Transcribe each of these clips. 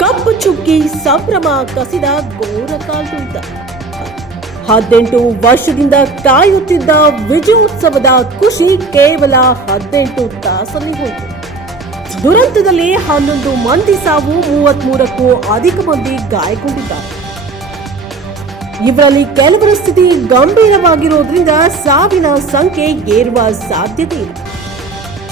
ಕಬ್ಬು ಚುಕ್ಕಿ ಸಂಭ್ರಮ ಕಸಿದ ಘೋರ ಕಾಲ್ತುಳಿತ ಹದಿನೆಂಟು ವರ್ಷದಿಂದ ಕಾಯುತ್ತಿದ್ದ ವಿಜಯೋತ್ಸವದ ಖುಷಿ ಕೇವಲ ಹದಿನೆಂಟು ತಾಸಲ್ಲಿ ಹೋಯಿತು. ದುರಂತದಲ್ಲಿ ಹನ್ನೊಂದು ಮಂದಿ ಸಾವು ಮೂವತ್ಮೂರಕ್ಕೂ ಅಧಿಕ ಮಂದಿ ಗಾಯಗೊಂಡಿದ್ದಾರೆ. ಇವರಲ್ಲಿ ಕೆಲವರ ಸ್ಥಿತಿ ಗಂಭೀರವಾಗಿರುವುದರಿಂದ ಸಾವಿನ ಸಂಖ್ಯೆ ಏರುವ ಸಾಧ್ಯತೆ ಇದೆ.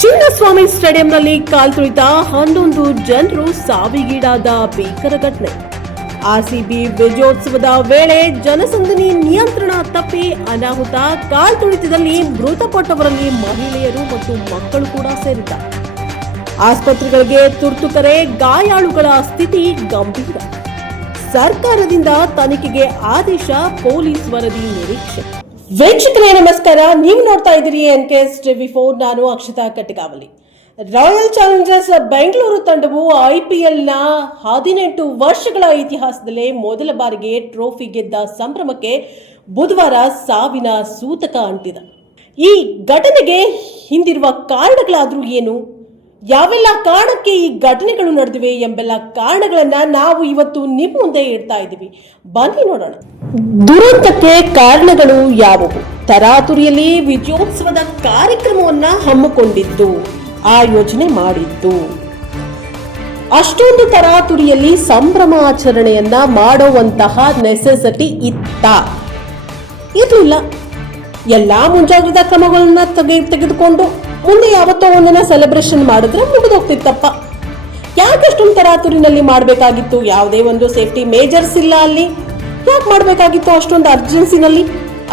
ಚಿನ್ನಸ್ವಾಮಿ ಸ್ಟೇಡಿಯಂನಲ್ಲಿ ಕಾಲ್ತುಳಿತ ಹನ್ನೊಂದು ಜನರು ಸಾವಿಗೀಡಾದ ಭೀಕರ ಘಟನೆ. ಆರ್ಸಿಬಿ ವಿಜಯೋತ್ಸವದ ವೇಳೆ ಜನಸಂದಣಿ ನಿಯಂತ್ರಣ ತಪ್ಪಿ ಅನಾಹುತ ಕಾಲ್ತುಳಿತದಲ್ಲಿ ಮೃತಪಟ್ಟವರಲ್ಲಿ ಮಹಿಳೆಯರು ಮತ್ತು ಮಕ್ಕಳು ಕೂಡ ಸೇರಿದ್ದಾರೆ. ಆಸ್ಪತ್ರೆಗಳಿಗೆ ತುರ್ತು ಕರೆ, ಗಾಯಾಳುಗಳ ಸ್ಥಿತಿ ಗಂಭೀರ. ಸರ್ಕಾರದಿಂದ ತನಿಖೆಗೆ ಆದೇಶ, ಪೊಲೀಸ್ ವರದಿ ನಿರೀಕ್ಷೆ. ವೀಕ್ಷಕರೇ, ನಮಸ್ಕಾರ. ನೀವು ನೋಡ್ತಾ ಇದ್ದೀರಿ N K S TV four. ನಾನು ಅಕ್ಷತಾ ಕಟ್ಟಿಗಾವಲಿ. ರಾಯಲ್ ಚಾಲೆಂಜರ್ಸ್ ಬೆಂಗಳೂರು ತಂಡವು ಐ ಪಿ ಎಲ್ನ ಹದಿನೆಂಟು ವರ್ಷಗಳ ಇತಿಹಾಸದಲ್ಲೇ ಮೊದಲ ಬಾರಿಗೆ ಟ್ರೋಫಿ ಗೆದ್ದ ಸಂಭ್ರಮಕ್ಕೆ ಬುಧವಾರ ಸಾವಿನ ಸೂತಕ ಅಂಟಿದ. ಈ ಘಟನೆಗೆ ಹಿಂದಿರುವ ಕಾರಣಗಳಾದರೂ ಏನು? ಯಾವೆಲ್ಲ ಕಾರಣಕ್ಕೆ ಈ ಘಟನೆಗಳು ನಡೆದಿವೆ ಎಂಬೆಲ್ಲ ಕಾರಣಗಳನ್ನ ನಾವು ಇವತ್ತು ನಿಮ್ಮ ಮುಂದೆ ಇಡ್ತಾ ಇದ್ದೀವಿ. ಬನ್ನಿ ನೋಡೋಣ. ದುರಂತಕ್ಕೆ ಕಾರಣಗಳು ಯಾವುವು? ತರಾತುರಿಯಲ್ಲಿ ವಿಜಯೋತ್ಸವದ ಕಾರ್ಯಕ್ರಮವನ್ನ ಹಮ್ಮಿಕೊಂಡಿದ್ದು ಆಯೋಜನೆ ಮಾಡಿದ್ದು. ಅಷ್ಟೊಂದು ತರಾತುರಿಯಲ್ಲಿ ಸಂಭ್ರಮಾಚರಣೆಯನ್ನ ಮಾಡುವಂತಹ ನೆಸೆಸಿಟಿ ಇತ್ತ? ಇರಲಿಲ್ಲ. ಎಲ್ಲಾ ಮುಂಜಾಗ್ರತಾ ಕ್ರಮಗಳನ್ನ ತೆಗೆ ತೆಗೆದುಕೊಂಡು ಮುಂದೆ ಯಾವತ್ತೋ ಒಂದಿನ ಸೆಲೆಬ್ರೇಷನ್ ಮಾಡಿದ್ರೆ ಮುಗಿದೋಗ್ತಿತ್ತಪ್ಪ. ಯಾಕೆ ಅಷ್ಟೊಂದು ತರಾತುರಿನಲ್ಲಿ ಮಾಡಬೇಕಾಗಿತ್ತು? ಯಾವುದೇ ಒಂದು ಸೇಫ್ಟಿ ಮೇಜರ್ಸ್ ಇಲ್ಲ ಅಲ್ಲಿ. ಯಾಕೆ ಮಾಡಬೇಕಾಗಿತ್ತು ಅಷ್ಟೊಂದು ಅರ್ಜೆನ್ಸಿನಲ್ಲಿ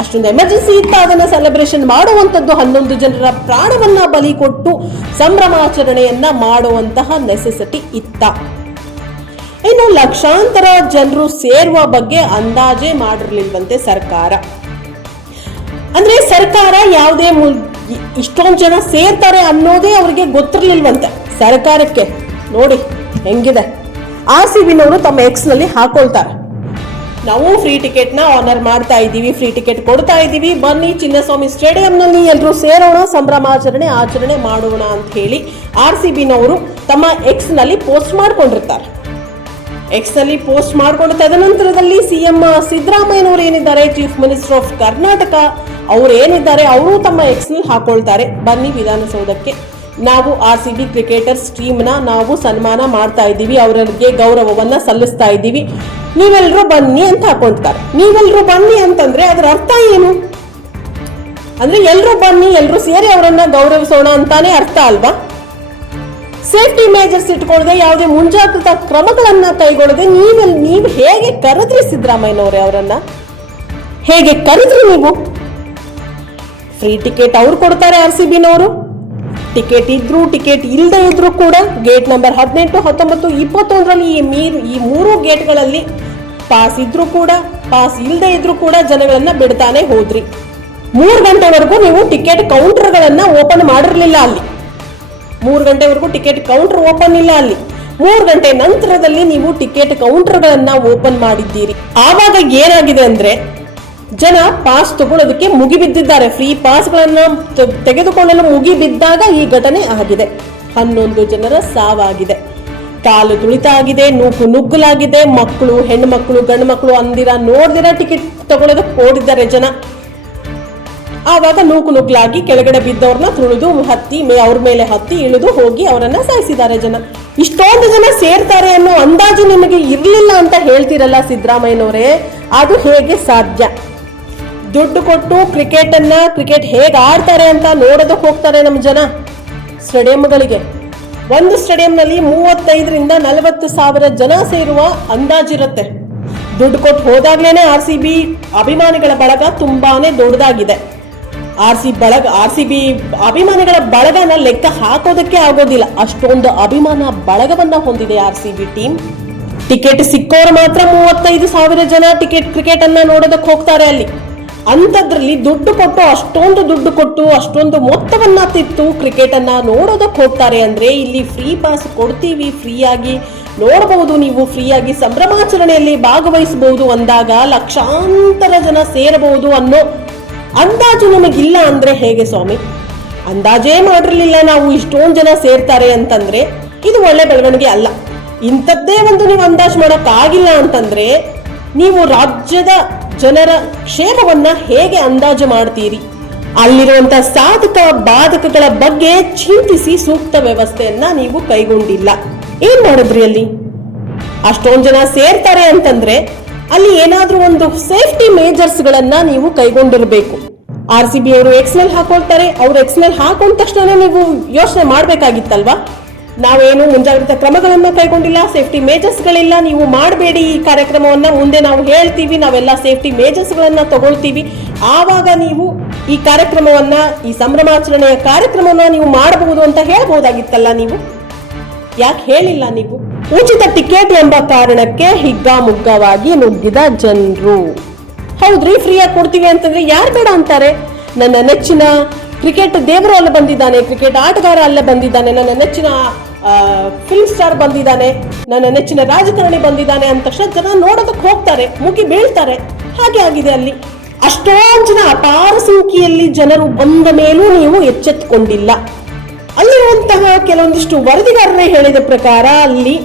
ಅಷ್ಟೊಂದು ಎಮರ್ಜೆನ್ಸಿ ಇತ್ತ ಅದನ್ನು ಸೆಲೆಬ್ರೇಷನ್ ಮಾಡುವಂಥದ್ದು ಹನ್ನೊಂದು ಜನರ ಪ್ರಾಣವನ್ನ ಬಲಿ ಕೊಟ್ಟು ಸಂಭ್ರಮಾಚರಣೆಯನ್ನ ಮಾಡುವಂತಹ ನೆಸೆಸಿಟಿ ಇತ್ತ. ಇನ್ನು ಲಕ್ಷಾಂತರ ಜನರು ಸೇರುವ ಬಗ್ಗೆ ಅಂದಾಜೆ ಮಾಡಿರ್ಲಿಲ್ವಂತೆ ಸರ್ಕಾರ. ಅಂದ್ರೆ ಸರ್ಕಾರ ಯಾವುದೇ ಇಷ್ಟೊಂದು ಜನ ಸೇರ್ತಾರೆ ಅನ್ನೋದೇ ಅವರಿಗೆ ಗೊತ್ತಿರ್ಲಿಲ್ವಂತೆ ಸರ್ಕಾರಕ್ಕೆ. ನೋಡಿ, ಹೆಂಗಿದೆ. ಆರ್ ಸಿ ಬಿನವರು ತಮ್ಮ ಎಕ್ಸ್ನಲ್ಲಿ ಹಾಕೊಳ್ತಾರೆ. ನಾವು ಫ್ರೀ ಟಿಕೆಟ್ನ ಆನರ್ ಮಾಡ್ತಾ ಇದ್ದೀವಿ, ಫ್ರೀ ಟಿಕೆಟ್ ಕೊಡ್ತಾ ಇದ್ದೀವಿ. ಬನ್ನಿ, ಚಿನ್ನಸ್ವಾಮಿ ಸ್ಟೇಡಿಯಂನಲ್ಲಿ ಎಲ್ಲರೂ ಸೇರೋಣ ಸಂಭ್ರಮಾಚರಣೆ ಆಚರಣೆ ಮಾಡೋಣ ಅಂತ ಹೇಳಿ ಆರ್ ಸಿ ಬಿನವರು ತಮ್ಮ ಎಕ್ಸ್ನಲ್ಲಿ ಪೋಸ್ಟ್ ಮಾಡ್ಕೊಂಡಿರ್ತಾರೆ. ಎಕ್ಸ್ನಲ್ಲಿ ಪೋಸ್ಟ್ ಮಾಡಿಕೊಂಡು ತದನಂತರದಲ್ಲಿ ಸಿಎಂ ಸಿದ್ದರಾಮಯ್ಯನವರು ಏನಿದ್ದಾರೆ? Chief minister of Karnataka. ಅವ್ರು ಏನಿದ್ದಾರೆ ಅವರು ತಮ್ಮ ಎಕ್ಸ್ನಲ್ಲಿ ಹಾಕೊಳ್ತಾರೆ. ಬನ್ನಿ ವಿಧಾನಸೌಧಕ್ಕೆ. ನಾವು ಆರ್ ಸಿ ಬಿ ಕ್ರಿಕೆಟರ್ಸ್ ಟೀಮ್ನ ನಾವು ಸನ್ಮಾನ ಮಾಡ್ತಾ ಇದ್ದೀವಿ. ಅವರಿಗೆ ಗೌರವವನ್ನ ಸಲ್ಲಿಸ್ತಾ ಇದ್ದೀವಿ. ನೀವೆಲ್ಲರೂ ಬನ್ನಿ ಅಂತ ಹಾಕೊಳ್ತಾರೆ. ನೀವೆಲ್ಲರೂ ಬನ್ನಿ ಅಂತಂದ್ರೆ ಅದರ ಅರ್ಥ ಏನು? ಅಂದ್ರೆ ಎಲ್ಲರೂ ಬನ್ನಿ ಎಲ್ಲರೂ ಸೇರಿ ಅವರನ್ನ ಗೌರವಿಸೋಣ ಅಂತಾನೆ ಅರ್ಥ ಅಲ್ವಾ? ಸೇಫ್ಟಿ ಮೇಜರ್ಸ್ ಇಟ್ಕೊಳ್ಳದೆ ಯಾವುದೇ ಮುಂಜಾಗ್ರತಾ ಕ್ರಮಗಳನ್ನ ಕೈಗೊಳ್ಳದೆ ನೀವೆಲ್ಲ ನೀವು ಹೇಗೆ ಕರೆದ್ರಿ ಸಿದ್ದರಾಮಯ್ಯನವರೇ ಅವರನ್ನ? ಹೇಗೆ ಕರೆದ್ರಿ ನೀವು? ಫ್ರೀ ಟಿಕೆಟ್ ಅವ್ರು ಕೊಡ್ತಾರೆ ಆರ್ ಸಿ ಬಿನವರು ಟಿಕೆಟ್ ಇದ್ರು ಟಿಕೆಟ್ ಇಲ್ಲದೆ ಇದ್ರು ಕೂಡ ಗೇಟ್ ನಂಬರ್ ಹದಿನೆಂಟು, ಹತ್ತೊಂಬತ್ತು, ಇಪ್ಪತ್ತೊಂದರಲ್ಲಿ ಈ ಮೀರು, ಈ ಮೂರು ಗೇಟ್ಗಳಲ್ಲಿ ಪಾಸ್ ಇದ್ರು ಕೂಡ ಪಾಸ್ ಇಲ್ಲದೆ ಇದ್ರು ಕೂಡ ಜನಗಳನ್ನ ಬಿಡ್ತಾನೆ ಹೋದ್ರಿ. ಮೂರು ಗಂಟೆವರೆಗೂ ನೀವು ಟಿಕೆಟ್ ಕೌಂಟರ್ಗಳನ್ನ ಓಪನ್ ಮಾಡಿರಲಿಲ್ಲ ಅಲ್ಲಿ. ಮೂರು ಗಂಟೆವರೆಗೂ ಟಿಕೆಟ್ ಕೌಂಟರ್ ಓಪನ್ ಇಲ್ಲ ಅಲ್ಲಿ. ಮೂರು ಗಂಟೆ ನಂತರದಲ್ಲಿ ನೀವು ಟಿಕೆಟ್ ಕೌಂಟರ್ಗಳನ್ನ ಓಪನ್ ಮಾಡಿದ್ದೀರಿ. ಆವಾಗ ಏನಾಗಿದೆ ಅಂದ್ರೆ ಜನ ಪಾಸ್ ತಗೊಳ್ಳೋದಕ್ಕೆ ಮುಗಿಬಿದ್ದಿದ್ದಾರೆ ಫ್ರೀ ಪಾಸ್ಗಳನ್ನ ತೆಗೆದುಕೊಳ್ಳಲು ಮುಗಿಬಿದ್ದಾಗ ಈ ಘಟನೆ ಆಗಿದೆ. ಹನ್ನೊಂದು ಜನರ ಸಾವಾಗಿದೆ. ಕಾಲು ತುಳಿತ ಆಗಿದೆ ನೂಕು ನುಗ್ಗಲಾಗಿದೆ. ಮಕ್ಕಳು ಹೆಣ್ಣು ಮಕ್ಕಳು ಗಂಡು ಮಕ್ಕಳು ಅಂದಿರ ನೋಡ್ದಿರ ಟಿಕೆಟ್ ತಗೊಳ್ಳೋದಕ್ಕೆ ಓಡಿದ್ದಾರೆ ಜನ. ಆವಾಗ ನೂಕು ನುಗ್ಲಾಗಿ ಕೆಳಗಡೆ ಬಿದ್ದವ್ರನ್ನ ತುಳಿದು ಹತ್ತಿ ಅವ್ರ ಮೇಲೆ ಹತ್ತಿ ಇಳಿದು ಹೋಗಿ ಅವರನ್ನ ಸಾಯಿಸಿದ್ದಾರೆ ಜನ. ಇಷ್ಟೊಂದು ಜನ ಸೇರ್ತಾರೆ ಅನ್ನೋ ಅಂದಾಜು ನಿಮಗೆ ಇರಲಿಲ್ಲ ಅಂತ ಹೇಳ್ತಿರಲ್ಲ ಸಿದ್ದರಾಮಯ್ಯನವರೇ. ಅದು ಹೇಗೆ ಸಾಧ್ಯ? ದುಡ್ಡು ಕೊಟ್ಟು ಕ್ರಿಕೆಟ್ ಅನ್ನ ಕ್ರಿಕೆಟ್ ಹೇಗೆ ಆಡ್ತಾರೆ ಅಂತ ನೋಡೋದಕ್ಕೆ ಹೋಗ್ತಾರೆ ನಮ್ಮ ಜನ ಸ್ಟೇಡಿಯಂಗಳಿಗೆ. ಒಂದು ಸ್ಟೇಡಿಯಂನಲ್ಲಿ ಮೂವತ್ತೈದರಿಂದ ನಲವತ್ತು ಸಾವಿರ ಜನ ಸೇರುವ ಅಂದಾಜಿರುತ್ತೆ. ದುಡ್ಡು ಕೊಟ್ಟು ಹೋದಾಗ್ಲೇ ಆರ್ ಸಿ ಬಿ ಅಭಿಮಾನಿಗಳ ಬಳಗ ತುಂಬಾನೇ ದೊಡ್ಡದಾಗಿದೆ. ಆರ್ ಸಿ ಬಳಗ, ಆರ್ ಸಿ ಬಿ ಅಭಿಮಾನಿಗಳ ಬಳಗನ ಲೆಕ್ಕ ಹಾಕೋದಕ್ಕೆ ಆಗೋದಿಲ್ಲ. ಅಷ್ಟೊಂದು ಅಭಿಮಾನ ಬಳಗವನ್ನ ಹೊಂದಿದೆ R C B team. Ticket ಸಿಕ್ಕೋರು ಮಾತ್ರ ಮೂವತ್ತೈದು ಸಾವಿರ ಜನ ಟಿಕೆಟ್ ಕ್ರಿಕೆಟ್ ಅನ್ನ ನೋಡೋದಕ್ಕೆ ಹೋಗ್ತಾರೆ ಅಲ್ಲಿ. ಅಂಥದ್ರಲ್ಲಿ ದುಡ್ಡು ಕೊಟ್ಟು, ಅಷ್ಟೊಂದು ದುಡ್ಡು ಕೊಟ್ಟು, ಅಷ್ಟೊಂದು ಮೊತ್ತವನ್ನ ತಿತ್ತು ಕ್ರಿಕೆಟ್ ಅನ್ನ ನೋಡೋದಕ್ಕೆ ಹೋಗ್ತಾರೆ ಅಂದ್ರೆ ಇಲ್ಲಿ ಫ್ರೀ ಪಾಸ್ ಕೊಡ್ತೀವಿ ಫ್ರೀಯಾಗಿ ನೋಡಬಹುದು ನೀವು ಫ್ರೀಯಾಗಿ ಸಂಭ್ರಮಾಚರಣೆಯಲ್ಲಿ ಭಾಗವಹಿಸಬಹುದು ಅಂದಾಗ ಲಕ್ಷಾಂತರ ಜನ ಸೇರಬಹುದು ಅನ್ನೋ ಅಂದಾಜು ನಮಗಿಲ್ಲ ಅಂದ್ರೆ ಹೇಗೆ ಸ್ವಾಮಿ? ಅಂದಾಜೇ ಮಾಡಿರಲಿಲ್ಲ ನಾವು ಇಷ್ಟೊಂದು ಜನ ಸೇರ್ತಾರೆ ಅಂತಂದ್ರೆ ಇದು ಒಳ್ಳೆ ಬೆಳವಣಿಗೆ ಅಲ್ಲ. ಇಂಥದ್ದೇ ಒಂದು ನೀವು ಅಂದಾಜು ಮಾಡೋಕ್ಕಾಗಿಲ್ಲ ಅಂತಂದ್ರೆ ನೀವು ರಾಜ್ಯದ ಜನರ ಕ್ಷೇಮವನ್ನ ಹೇಗೆ ಅಂದಾಜು ಮಾಡ್ತೀರಿ? ಅಲ್ಲಿರುವಂತಹ ಸಾಧಕ ಬಾಧಕಗಳ ಬಗ್ಗೆ ಚಿಂತಿಸಿ ಸೂಕ್ತ ವ್ಯವಸ್ಥೆಯನ್ನ ನೀವು ಕೈಗೊಂಡಿಲ್ಲ. ಏನ್ ಮಾಡಿದ್ರಿ ಅಲ್ಲಿ? ಅಷ್ಟೊಂದ್ ಜನ ಸೇರ್ತಾರೆ ಅಂತಂದ್ರೆ ಅಲ್ಲಿ ಏನಾದ್ರೂ ಒಂದು ಸೇಫ್ಟಿ ಮೇಜರ್ಸ್ ಗಳನ್ನ ನೀವು ಕೈಗೊಂಡಿರ್ಬೇಕು. ಆರ್ ಸಿ ಬಿ ಅವರು ಎಕ್ಸ್ಎಲ್ ಹಾಕೊಳ್ತಾರೆ. ಅವ್ರು ಎಕ್ಸ್ಎಲ್ ಹಾಕೊಂಡ ತಕ್ಷಣ ನೀವು ಯೋಚನೆ ಮಾಡ್ಬೇಕಾಗಿತ್ತಲ್ವಾ? ನಾವೇನು ಮುಂಜಾಗ್ರತಾ ಕ್ರಮಗಳನ್ನು ಕೈಗೊಂಡಿಲ್ಲ ಸೇಫ್ಟಿ ಮೇಜರ್ಸ್ ಗಳಿಲ್ಲ, ನೀವು ಮಾಡಬೇಡಿ ಈ ಕಾರ್ಯಕ್ರಮವನ್ನ. ಮುಂದೆ ನಾವು ಹೇಳ್ತೀವಿ, ನಾವೆಲ್ಲ ಸೇಫ್ಟಿ ಮೇಜರ್ಸ್ ಗಳನ್ನ ತಗೊಳ್ತೀವಿ. ಆವಾಗ ನೀವು ಈ ಕಾರ್ಯಕ್ರಮವನ್ನ, ಈ ಸಂಭ್ರಮಾಚರಣೆಯ ಕಾರ್ಯಕ್ರಮವನ್ನ ನೀವು ಮಾಡಬಹುದು ಅಂತ ಹೇಳ್ಬೋದಾಗಿತ್ತಲ್ಲ ನೀವು? ಯಾಕೆ ಹೇಳಿಲ್ಲ ನೀವು? ಉಚಿತ ಟಿಕೆಟ್ ಎಂಬ ಕಾರಣಕ್ಕೆ ಹಿಗ್ಗಾಮುಗ್ಗವಾಗಿ ನುಗ್ಗಿದ ಜನರು. ಹೌದ್ರಿ ಫ್ರೀಯಾಗಿ ಕೊಡ್ತೀವಿ ಅಂತಂದ್ರೆ ಯಾರು ಬೇಡ ಅಂತಾರೆ? ನನ್ನ ನೆಚ್ಚಿನ ಕ್ರಿಕೆಟ್ ದೇವರು ಅಲ್ಲ ಬಂದಿದ್ದಾನೆ, ಕ್ರಿಕೆಟ್ ಆಟಗಾರ ಅಲ್ಲೇ ಬಂದಿದ್ದಾನೆ, ನನ್ನ ನೆಚ್ಚಿನ ಫಿಲ್ಮ್ ಸ್ಟಾರ್ ಬಂದಿದ್ದಾನೆ, ನನ್ನ ನೆಚ್ಚಿನ ರಾಜಕಾರಣಿ ಬಂದಿದ್ದಾನೆ ಅಂದ ತಕ್ಷಣ ಜನ ನೋಡೋದಕ್ಕೆ ಹೋಗ್ತಾರೆ, ಮುಗಿ ಬೀಳ್ತಾರೆ. ಹಾಗೆ ಆಗಿದೆ ಅಲ್ಲಿ. ಅಷ್ಟೊಂದು ಜನ ಅಪಾರ ಸಂಖ್ಯೆಯಲ್ಲಿ ಜನರು ಬಂದ ಮೇಲೂ ನೀವು ಎಚ್ಚೆತ್ತುಕೊಂಡಿಲ್ಲ ಅಲ್ಲಿರುವಂತಹ ಕೆಲವೊಂದಿಷ್ಟು ವರದಿಗಾರರೇ ಹೇಳಿದ ಪ್ರಕಾರ ಅಲ್ಲಿ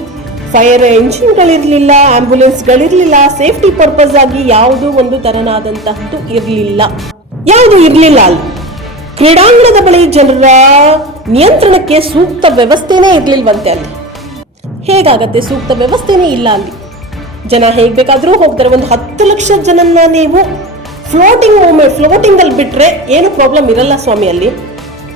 ಫೈರ್ ಎಂಜಿನ್ಗಳಿರಲಿಲ್ಲ ಆಂಬ್ಯುಲೆನ್ಸ್ಗಳಿರಲಿಲ್ಲ ಸೇಫ್ಟಿ ಪರ್ಪಸ್ ಆಗಿ ಯಾವುದೂ ಒಂದು ತರನಾದಂತಹದ್ದು ಇರಲಿಲ್ಲ. ಯಾವುದು ಇರಲಿಲ್ಲ ಅಲ್ಲಿ? ಕ್ರೀಡಾಂಗಣದ ಬಳಿ ಜನರ ನಿಯಂತ್ರಣಕ್ಕೆ ಸೂಕ್ತ ವ್ಯವಸ್ಥೆನೇ ಇರ್ಲಿಲ್ವಂತೆ ಅಲ್ಲಿ. ಹೇಗಾಗತ್ತೆ ಸೂಕ್ತ ವ್ಯವಸ್ಥೆನೇ ಇಲ್ಲ ಅಲ್ಲಿ? ಜನ ಹೇಗ್ ಬೇಕಾದ್ರೂ ಹೋಗ್ತಾರೆ. ಒಂದು ಹತ್ತು ಲಕ್ಷ ಜನನ್ನ ನೀವು ಫ್ಲೋಟಿಂಗ್ ಮೂಮೆಂಟ್ ಫ್ಲೋಟಿಂಗ್ ಅಲ್ಲಿ ಬಿಟ್ರೆ ಏನು ಪ್ರಾಬ್ಲಮ್ ಇರಲ್ಲ ಸ್ವಾಮಿ ಅಲ್ಲಿ.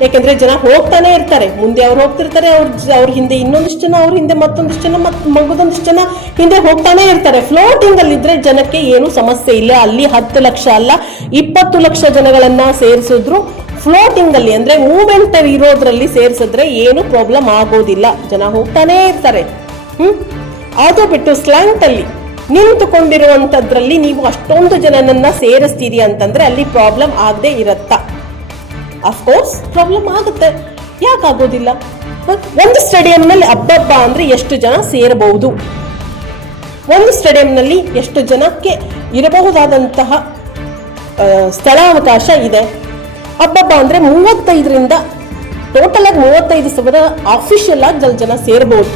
ಯಾಕೆಂದ್ರೆ ಜನ ಹೋಗ್ತಾನೆ ಇರ್ತಾರೆ. ಮುಂದೆ ಅವ್ರು ಹೋಗ್ತಿರ್ತಾರೆ, ಅವ್ರ ಅವ್ರ ಹಿಂದೆ ಇನ್ನೊಂದಿಷ್ಟು ಜನ, ಅವ್ರ ಹಿಂದೆ ಮತ್ತೊಂದಿಷ್ಟು ಜನ, ಮತ್ ಮಗದೊಂದಿಷ್ಟು ಜನ ಹಿಂದೆ ಹೋಗ್ತಾನೆ ಇರ್ತಾರೆ. ಫ್ಲೋಟಿಂಗ್ ಅಲ್ಲಿ ಇದ್ರೆ ಜನಕ್ಕೆ ಏನು ಸಮಸ್ಯೆ ಇಲ್ಲ. ಅಲ್ಲಿ ಹತ್ತು ಲಕ್ಷ ಅಲ್ಲ, ಇಪ್ಪತ್ತು ಲಕ್ಷ ಜನಗಳನ್ನ ಸೇರಿಸಿದ್ರು ಫ್ಲೋಟಿಂಗ್ ಅಲ್ಲಿ ಅಂದ್ರೆ ಮೂವ್ಮೆಂಟ್ ಇರೋದ್ರಲ್ಲಿ ಸೇರಿಸಿದ್ರೆ ಏನು ಪ್ರಾಬ್ಲಮ್ ಆಗೋದಿಲ್ಲ. ಜನ ಹೋಗ್ತಾನೆ ಇರ್ತಾರೆ. ಹ್ಮ್? ಅದು ಬಿಟ್ಟು ಸ್ಲಾಂಟ್ ಅಲ್ಲಿ ನಿಂತುಕೊಂಡಿರುವಂತದ್ರಲ್ಲಿ ನೀವು ಅಷ್ಟೊಂದು ಜನನನ್ನ ಸೇರಿಸ್ತೀರಿ ಅಂತಂದ್ರೆ ಅಲ್ಲಿ ಪ್ರಾಬ್ಲಮ್ ಆಗದೆ ಇರತ್ತಾ? ಅಫ್ಕೋರ್ಸ್ ಪ್ರಾಬ್ಲಮ್ ಆಗುತ್ತೆ. ಯಾಕೆ ಆಗೋದಿಲ್ಲ? ಹ? ಒಂದು ಸ್ಟೇಡಿಯಂನಲ್ಲಿ ಹಬ್ಬಬ್ಬ ಅಂದ್ರೆ ಎಷ್ಟು ಜನ ಸೇರಬಹುದು? ಒಂದು ಸ್ಟೇಡಿಯಂನಲ್ಲಿ ಎಷ್ಟು ಜನಕ್ಕೆ ಇರಬಹುದಾದಂತಹ ಸ್ಥಳಾವಕಾಶ ಇದೆ? ಹಬ್ಬಬ್ಬ ಅಂದ್ರೆ ಮೂವತ್ತೈದರಿಂದ ಟೋಟಲ್ ಆಗಿ ಮೂವತ್ತೈದು ಸಾವಿರ ಅಫಿಷಿಯಲ್ ಆಗಿ ಜನ ಜನ ಸೇರ್ಬೋದು.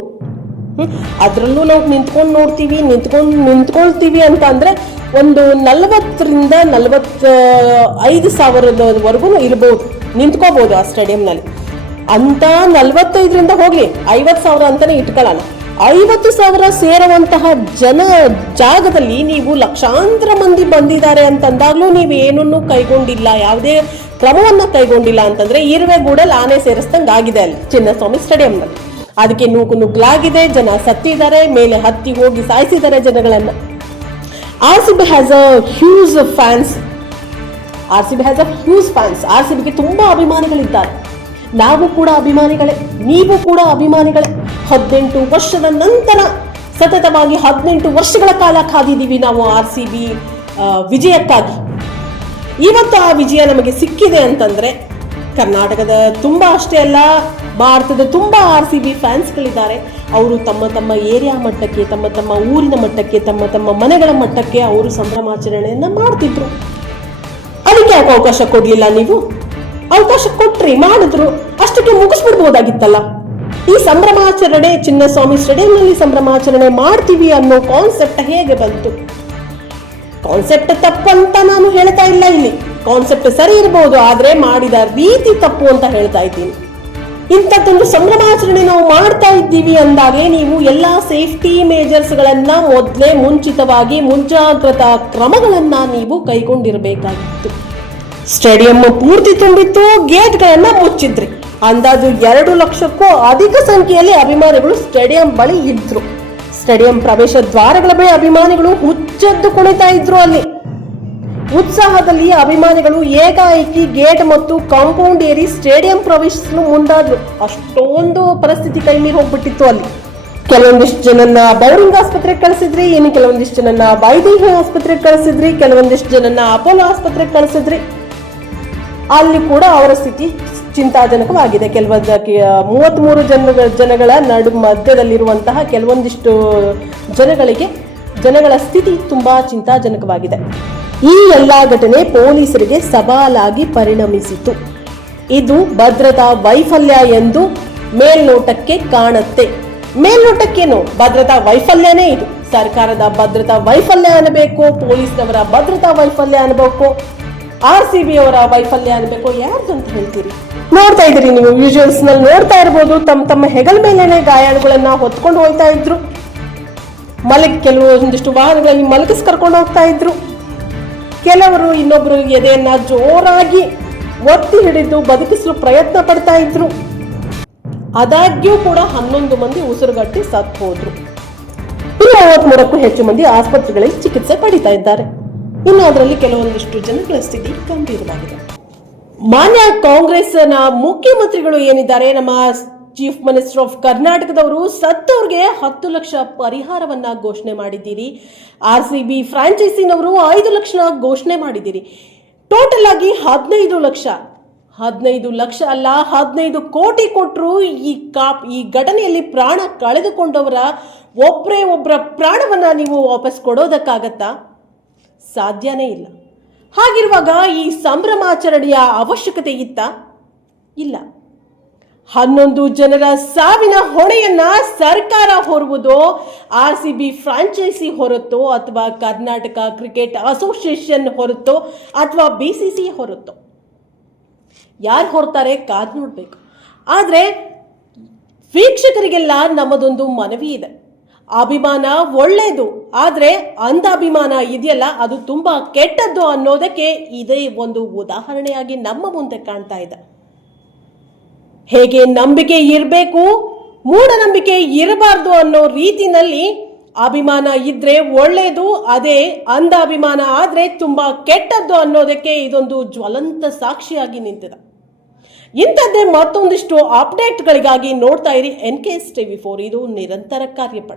ಅದರಲ್ಲೂ ನಾವು ನಿಂತ್ಕೊಂಡು ನೋಡ್ತೀವಿ, ನಿಂತ್ಕೊಂಡು ನಿಂತ್ಕೊಳ್ತೀವಿ ಅಂತ ಅಂದ್ರೆ ಒಂದು ನಲವತ್ತರಿಂದ ನಲವತ್ತ ಐದು ಸಾವಿರದವರೆಗೂ ಇರ್ಬೋದು. ನಿಂತ್ಕೋಬಹುದು ಆ ಸ್ಟೇಡಿಯಂನಲ್ಲಿ ಅಂತ ನಲವತ್ತೈದರಿಂದ ಹೋಗ್ಲಿ, ಐವತ್ತು ಸಾವಿರ ಅಂತಾನೆ ಇಟ್ಕೊಳ್ಳೋಣ. ಐವತ್ತು ಸಾವಿರ ಸೇರುವಂತಹ ಜನ ಜಾಗದಲ್ಲಿ ನೀವು ಲಕ್ಷಾಂತರ ಮಂದಿ ಬಂದಿದ್ದಾರೆ ಅಂತಂದಾಗ್ಲೂ ನೀವು ಏನನ್ನು ಕೈಗೊಂಡಿಲ್ಲ. ಯಾವುದೇ ಕ್ರಮವನ್ನ ಕೈಗೊಂಡಿಲ್ಲ ಅಂತಂದ್ರೆ ಇರುವೆಗೂಡಲ್ಲಿ ಆನೆ ಸೇರಿಸ್ದಂಗೆ ಆಗಿದೆ ಅಲ್ಲಿ, ಚಿನ್ನಸ್ವಾಮಿ ಸ್ಟೇಡಿಯಂನಲ್ಲಿ. ಅದಕ್ಕೆ ನೂಕು ನುಗ್ಲಾಗಿದೆ, ಜನ ಸತ್ತಿದ್ದಾರೆ, ಮೇಲೆ ಹತ್ತಿ ಹೋಗಿ ಸಾಯಿಸಿದ್ದಾರೆ ಜನಗಳನ್ನ. R C B has a huge fans R C B has a huge fans R C ಬಿಗೆ ತುಂಬಾ ಅಭಿಮಾನಿಗಳಿದ್ದಾರೆ. ನಾವು ಕೂಡ ಅಭಿಮಾನಿಗಳೇ, ನೀವು ಕೂಡ ಅಭಿಮಾನಿಗಳೇ. ಹದಿನೆಂಟು ವರ್ಷದ ನಂತರ, ಸತತವಾಗಿ ಹದಿನೆಂಟು ವರ್ಷಗಳ ಕಾಲ ಕಾದಿದ್ದೀವಿ ನಾವು ಆರ್ ಸಿ ಬಿ ವಿಜಯಕ್ಕಾಗಿ. ಇವತ್ತು ಆ ವಿಜಯ ನಮಗೆ ಸಿಕ್ಕಿದೆ ಅಂತಂದ್ರೆ ಕರ್ನಾಟಕದ ತುಂಬಾ ಅಷ್ಟೇ ಅಲ್ಲ, ಭಾರತದ ತುಂಬಾ ಆರ್ ಸಿ ಬಿ ಫ್ಯಾನ್ಸ್ಗಳಿದ್ದಾರೆ. ಅವರು ತಮ್ಮ ತಮ್ಮ ಏರಿಯಾ ಮಟ್ಟಕ್ಕೆ, ತಮ್ಮ ತಮ್ಮ ಊರಿನ ಮಟ್ಟಕ್ಕೆ, ತಮ್ಮ ತಮ್ಮ ಮನೆಗಳ ಮಟ್ಟಕ್ಕೆ ಅವರು ಸಂಭ್ರಮಾಚರಣೆಯನ್ನ ಮಾಡ್ತಿದ್ರು. ಅದಕ್ಕೆ ಯಾಕೆ ಅವಕಾಶ ಕೊಡ್ಲಿಲ್ಲ ನೀವು? ಅವಕಾಶ ಕೊಟ್ರಿ, ಮಾಡಿದ್ರು. ಅಷ್ಟಕ್ಕೆ ಮುಗಿಸ್ಬಿಡ್ಬೋದಾಗಿತ್ತಲ್ಲ? ಈ ಸಂಭ್ರಮಾಚರಣೆ, ಚಿನ್ನಸ್ವಾಮಿ ಸ್ಟೇಡಿಯಂನಲ್ಲಿ ಸಂಭ್ರಮಾಚರಣೆ ಮಾಡ್ತೀವಿ ಅನ್ನೋ ಕಾನ್ಸೆಪ್ಟ್ ಹೇಗೆ ಬಂತು? ಕಾನ್ಸೆಪ್ಟ್ ತಪ್ಪಂತ ನಾನು ಹೇಳ್ತಾ ಇಲ್ಲ ಇಲ್ಲಿ. ಕಾನ್ಸೆಪ್ಟ್ ಸರಿ ಇರಬಹುದು ಆದ್ರೆ ಮಾಡಿದ ರೀತಿ ತಪ್ಪು ಅಂತ ಹೇಳ್ತಾ ಇದ್ದೀನಿ. ಇಂಥದ್ದೊಂದು ಸಂಭ್ರಮಾಚರಣೆ ನಾವು ಮಾಡ್ತಾ ಇದ್ದೀವಿ ಅಂದಾಗೆ ನೀವು ಎಲ್ಲಾ ಸೇಫ್ಟಿ ಮೇಜರ್ಸ್ ಗಳನ್ನ ಮೊದಲೇ ಮುಂಚಿತವಾಗಿ ಮುಂಜಾಗ್ರತಾ ಕ್ರಮಗಳನ್ನ ನೀವು ಕೈಗೊಂಡಿರಬೇಕಾಗಿತ್ತು. ಸ್ಟೇಡಿಯಂ ಪೂರ್ತಿ ತುಂಬಿತ್ತು ಗೇಟ್ಗಳನ್ನ ಮುಚ್ಚಿದ್ರಿ. ಅಂದಾಜು ಎರಡು ಲಕ್ಷಕ್ಕೂ ಅಧಿಕ ಸಂಖ್ಯೆಯಲ್ಲಿ ಅಭಿಮಾನಿಗಳು ಸ್ಟೇಡಿಯಂ ಬಳಿ ಇದ್ರು. ಸ್ಟೇಡಿಯಂ ಪ್ರವೇಶ ದ್ವಾರಗಳ ಬಳಿ ಅಭಿಮಾನಿಗಳು ಹುಚ್ಚೆದ್ದು ಕುಣಿತಾ ಇದ್ರು ಅಲ್ಲಿ. ಉತ್ಸಾಹದಲ್ಲಿ ಅಭಿಮಾನಿಗಳು ಏಕಾಏಕಿ ಗೇಟ್ ಮತ್ತು ಕಾಂಪೌಂಡ್ ಏರಿ ಸ್ಟೇಡಿಯಂ ಪ್ರವೇಶಿಸಲು ಮುಂದಾದ್ರು ಅಷ್ಟೊಂದು ಪರಿಸ್ಥಿತಿ ಕೈ ಮೀರಿ ಹೋಗ್ಬಿಟ್ಟಿತ್ತು ಅಲ್ಲಿ. ಕೆಲವೊಂದಿಷ್ಟು ಜನನ್ನ ಬೌರಿಂಗ್ ಆಸ್ಪತ್ರೆಗೆ ಕಳಿಸಿದ್ರಿ, ಇನ್ನು ಕೆಲವೊಂದಿಷ್ಟು ಜನನ್ನ ವೈದೇಹಿ ಆಸ್ಪತ್ರೆಗೆ ಕಳಿಸಿದ್ರಿ, ಕೆಲವೊಂದಿಷ್ಟು ಜನನ್ನ ಅಪೋಲೋ ಆಸ್ಪತ್ರೆಗೆ ಕಳಿಸಿದ್ರಿ. ಅಲ್ಲಿ ಕೂಡ ಅವರ ಸ್ಥಿತಿ ಚಿಂತಾಜನಕವಾಗಿದೆ. ಕೆಲವೊಂದು ಮೂವತ್ತ್ಮೂರು ಜನ ಜನಗಳ ನಡು ಮಧ್ಯದಲ್ಲಿರುವಂತಹ ಕೆಲವೊಂದಿಷ್ಟು ಜನಗಳಿಗೆ ಜನಗಳ ಸ್ಥಿತಿ ತುಂಬಾ ಚಿಂತಾಜನಕವಾಗಿದೆ. ಈ ಎಲ್ಲಾ ಘಟನೆ ಪೊಲೀಸರಿಗೆ ಸವಾಲಾಗಿ ಪರಿಣಮಿಸಿತು. ಇದು ಭದ್ರತಾ ವೈಫಲ್ಯ ಎಂದು ಮೇಲ್ನೋಟಕ್ಕೆ ಕಾಣುತ್ತೆ. ಮೇಲ್ನೋಟಕ್ಕೇನು? ಭದ್ರತಾ ವೈಫಲ್ಯನೇ ಇದು. ಸರ್ಕಾರದ ಭದ್ರತಾ ವೈಫಲ್ಯ ಅನ್ನಬೇಕು? ಪೊಲೀಸ್ನವರ ಭದ್ರತಾ ವೈಫಲ್ಯ ಅನ್ಬೇಕು ಆರ್ ಸಿ ಬಿ ಅವರ ವೈಫಲ್ಯ ಅನ್ಬೇಕು ಯಾರ್ದು ಅಂತ ಹೇಳ್ತೀರಿ? ನೋಡ್ತಾ ಇದ್ದೀರಿ ನೀವು ವಿಜುವಲ್ಸ್ನಲ್ಲಿ ನೋಡ್ತಾ ಇರ್ಬೋದು, ತಮ್ಮ ತಮ್ಮ ಹೆಗಲ ಮೇಲೆನೆ ಗಾಯಾಳುಗಳನ್ನ ಹೊತ್ಕೊಂಡು ಹೋಗ್ತಾ ಇದ್ರು. ಮಲಗಿ, ಕೆಲವು ಒಂದಿಷ್ಟು ವಾಹನಗಳಲ್ಲಿ ಮಲಗಿಸ್ ಕರ್ಕೊಂಡು ಹೋಗ್ತಾ ಇದ್ರು. ಕೆಲವರು ಇನ್ನೊಬ್ರು ಎದೆಯನ್ನ ಜೋರಾಗಿ ಒತ್ತಿ ಹಿಡಿದು ಬದುಕಿಸಲು ಪ್ರಯತ್ನ ಪಡ್ತಾ ಇದ್ರು. ಆದಾಗ್ಯೂ ಕೂಡ ಹನ್ನೊಂದು ಮಂದಿ ಉಸಿರುಗಟ್ಟಿ ಸತ್ತು ಹೋದ್ರು. ಇನ್ನು ಮೂವತ್ಮೂರಕ್ಕೂ ಹೆಚ್ಚು ಮಂದಿ ಆಸ್ಪತ್ರೆಗಳಲ್ಲಿ ಚಿಕಿತ್ಸೆ ಪಡಿತಾ ಇದ್ದಾರೆ. ಇನ್ನು ಅದರಲ್ಲಿ ಕೆಲವೊಂದಿಷ್ಟು ಜನಗಳ ಸ್ಥಿತಿ ಗಂಭೀರವಾಗಿದೆ. ಮಾನ್ಯ ಕಾಂಗ್ರೆಸ್ನ ಮುಖ್ಯಮಂತ್ರಿಗಳು ಏನಿದ್ದಾರೆ? ನಮ್ಮ ಚೀಫ್ ಮಿನಿಸ್ಟರ್ ಆಫ್ ಕರ್ನಾಟಕದವರು ಸತ್ತವ್ರಿಗೆ ಹತ್ತು ಲಕ್ಷ ಪರಿಹಾರವನ್ನ ಘೋಷಣೆ ಮಾಡಿದ್ದೀರಿ. ಆರ್ ಸಿ ಬಿ ಫ್ರಾಂಚೈಸಿನವರು ಐದು ಲಕ್ಷ ಘೋಷಣೆ ಮಾಡಿದ್ದೀರಿ. ಟೋಟಲ್ ಆಗಿ ಹದಿನೈದು ಲಕ್ಷ. ಹದಿನೈದು ಲಕ್ಷ ಅಲ್ಲ, ಹದಿನೈದು ಕೋಟಿ ಕೊಟ್ಟರು ಈ ಕಾಪ್, ಈ ಘಟನೆಯಲ್ಲಿ ಪ್ರಾಣ ಕಳೆದುಕೊಂಡವರ ಒಬ್ಬರೇ ಒಬ್ಬರ ಪ್ರಾಣವನ್ನ ನೀವು ವಾಪಸ್ ಕೊಡೋದಕ್ಕಾಗತ್ತಾ? ಸಾಧ್ಯನೇ ಇಲ್ಲ. ಹಾಗಿರುವಾಗ ಈ ಸಂಭ್ರಮಾಚರಣೆಯ ಅವಶ್ಯಕತೆ ಇತ್ತ? ಇಲ್ಲ. ಹನ್ನೊಂದು ಜನರ ಸಾವಿನ ಹೊಣೆಯನ್ನ ಸರ್ಕಾರ ಹೊರುವುದು, ಆರ್ ಸಿ ಬಿ ಫ್ರಾಂಚೈಸಿ ಹೊರತೋ, ಅಥವಾ ಕರ್ನಾಟಕ ಕ್ರಿಕೆಟ್ ಅಸೋಸಿಯೇಷನ್ ಹೊರತೋ, ಅಥವಾ ಬಿ ಸಿ ಸಿ ಹೊರತೋ? ಯಾರು ಹೊರ್ತಾರೆ ಕಾದ್ ನೋಡಬೇಕು. ಆದರೆ ವೀಕ್ಷಕರಿಗೆಲ್ಲ ನಮ್ಮದೊಂದು ಮನವಿ ಇದೆ. ಅಭಿಮಾನ ಒಳ್ಳೆಯದು ಆದರೆ ಅಂಧ ಅಭಿಮಾನ ಇದೆಯಲ್ಲ, ಅದು ತುಂಬ ಕೆಟ್ಟದ್ದು ಅನ್ನೋದಕ್ಕೆ ಇದೇ ಒಂದು ಉದಾಹರಣೆಯಾಗಿ ನಮ್ಮ ಮುಂದೆ ಕಾಣ್ತಾ ಇದೆ. ಹೇಗೆ ನಂಬಿಕೆ ಇರಬೇಕು, ಮೂಢನಂಬಿಕೆ ಇರಬಾರ್ದು ಅನ್ನೋ ರೀತಿನಲ್ಲಿ ಅಭಿಮಾನ ಇದ್ರೆ ಒಳ್ಳೆಯದು ಅದೇ ಅಂಧ ಅಭಿಮಾನ ಆದರೆ ತುಂಬ ಕೆಟ್ಟದ್ದು ಅನ್ನೋದಕ್ಕೆ ಇದೊಂದು ಜ್ವಲಂತ ಸಾಕ್ಷಿಯಾಗಿ ನಿಂತಿದೆ. ಇಂಥದ್ದೇ ಮತ್ತೊಂದಿಷ್ಟು ಅಪ್ಡೇಟ್ಗಳಿಗಾಗಿ ನೋಡ್ತಾ ಇರಿ N K S TV four ಇದು ನಿರಂತರ ಕಾರ್ಯಪಡೆ.